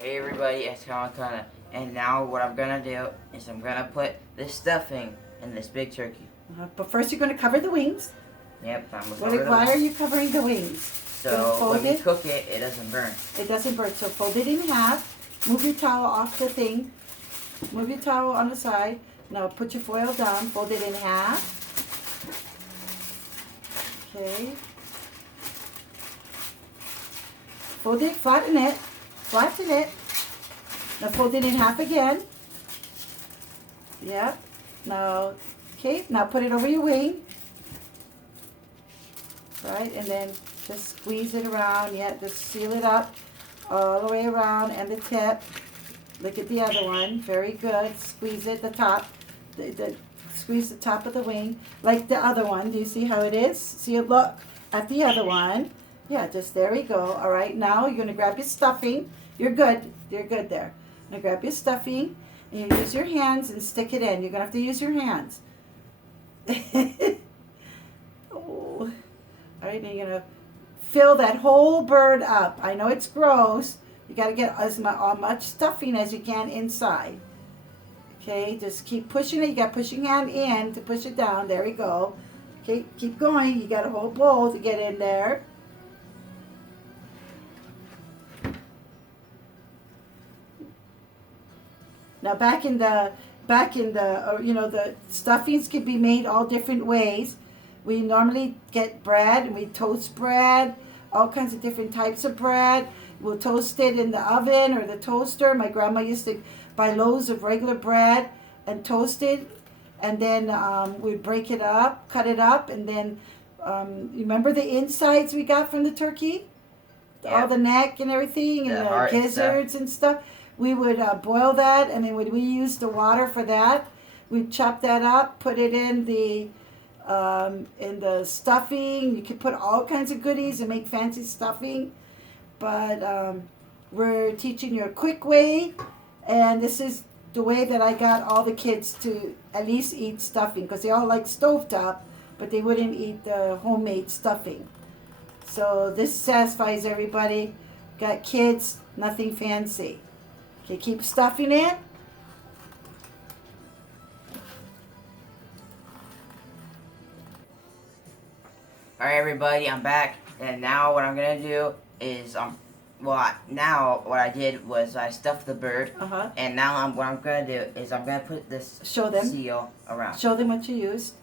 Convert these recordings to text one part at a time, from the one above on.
Hey everybody, it's Kamakana, and now what I'm gonna do is I'm gonna put this stuffing in this big turkey. But first you're going to cover the wings. Yep, I'm gonna cover the Why wings. are you covering the wings? So when we cook it, it doesn't burn. It doesn't burn. So fold it in half. Move your towel off the thing. Move your towel on the side. Now put your foil down. Fold it in half. Okay. Fold it, flatten it. Flatten it. Now fold it in half again. Yep. Now, okay. Now put it over your wing. Right, and then just squeeze it around. Yeah, just seal it up all the way around and the tip. Look at the other one. Very good. Squeeze it, the top. Squeeze the top of the wing like the other one. Do you see how it is? See it? Look at the other one. Yeah, just there we go. All right, now you're gonna grab your stuffing. You're good. You're good there. Now grab your stuffing and you use your hands and stick it in. You're gonna have to use your hands. Oh. All right, now you're going to fill that whole bird up. I know it's gross. You got to get as much stuffing as you can inside. Okay, just keep pushing it. You got to push your hand in to push it down. There we go. Okay, keep going. You got a whole bowl to get in there. Now back in the the stuffings can be made all different ways. We normally get bread and we toast bread, all kinds of different types of bread. We'll toast it in the oven or the toaster. My grandma used to buy loaves of regular bread and toast it. And then we'd break it up, cut it up, and then you remember the insides we got from the turkey? Yeah. All the neck and everything, and the gizzards and stuff. We would boil that, and then when we used the water for that, we'd chop that up, put it in the stuffing. You could put all kinds of goodies and make fancy stuffing, but we're teaching you a quick way, and this is the way that I got all the kids to at least eat stuffing, because they all like stovetop, but they wouldn't eat the homemade stuffing. So this satisfies everybody. Got kids, nothing fancy. Okay, keep stuffing it. Alright everybody, I'm back, and now what I'm gonna do is now what I did was I stuffed the bird, and now what I'm gonna do is I'm gonna put this seal around. Show them what you used.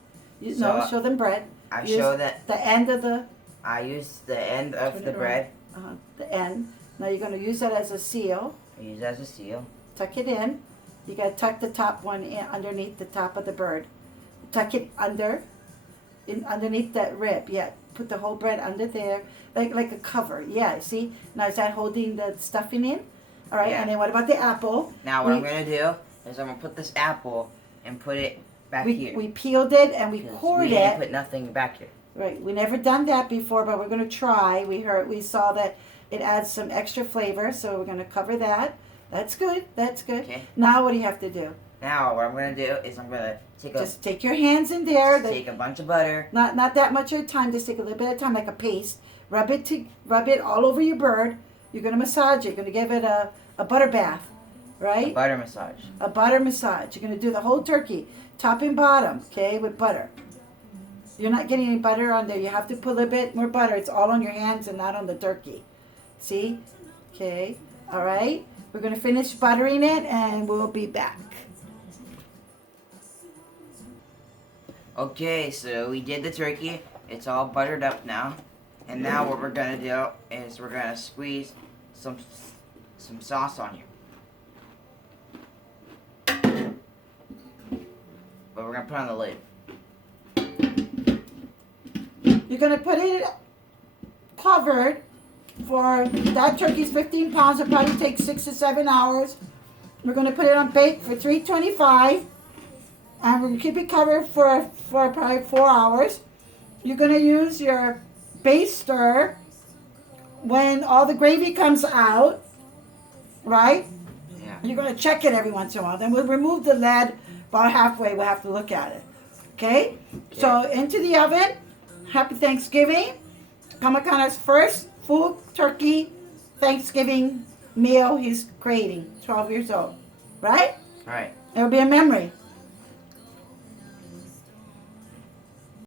Show them bread. I used the end of the bread. The end. Now you're gonna use that as a seal. I use it as a seal. Tuck it in. You gotta tuck the top one in underneath the top of the bird. Tuck it underneath that rib. Yeah, put the whole bread under there, like a cover. Yeah, see? Now is that holding the stuffing in? All right, yeah. And then what about the apple? Now what I'm going to do is I'm going to put this apple and put it back here. We peeled it and we cored it. We didn't put nothing back here. Right, we never done that before, but we're going to try. We saw that it adds some extra flavor, so we're going to cover that. That's good, that's good. Okay. Now what do you have to do? Now what I'm going to do is I'm going to just take your hands in there. Take a bunch of butter. Not that much at a time. Just take a little bit at a time, like a paste. Rub it all over your bird. You're gonna massage it. You're gonna give it a butter bath, right? A butter massage. A butter massage. You're gonna do the whole turkey, top and bottom, okay, with butter. You're not getting any butter on there. You have to put a little bit more butter. It's all on your hands and not on the turkey. See? Okay. All right. We're gonna finish buttering it, and we'll be back. Okay, so we did the turkey. It's all buttered up now. And now what we're going to do is we're going to squeeze some sauce on here. But we're going to put on the lid. You're going to put it covered for, that turkey's 15 pounds. It'll probably take 6 to 7 hours. We're going to put it on bake for 325. And we're going to keep it covered for probably 4 hours. You're going to use your baster when all the gravy comes out, right? Yeah. You're going to check it every once in a while. Then we'll remove the lid about halfway. We'll have to look at it. Okay? So into the oven. Happy Thanksgiving. Kamakana's first full turkey Thanksgiving meal he's creating. 12 years old, right? Right. It'll be a memory.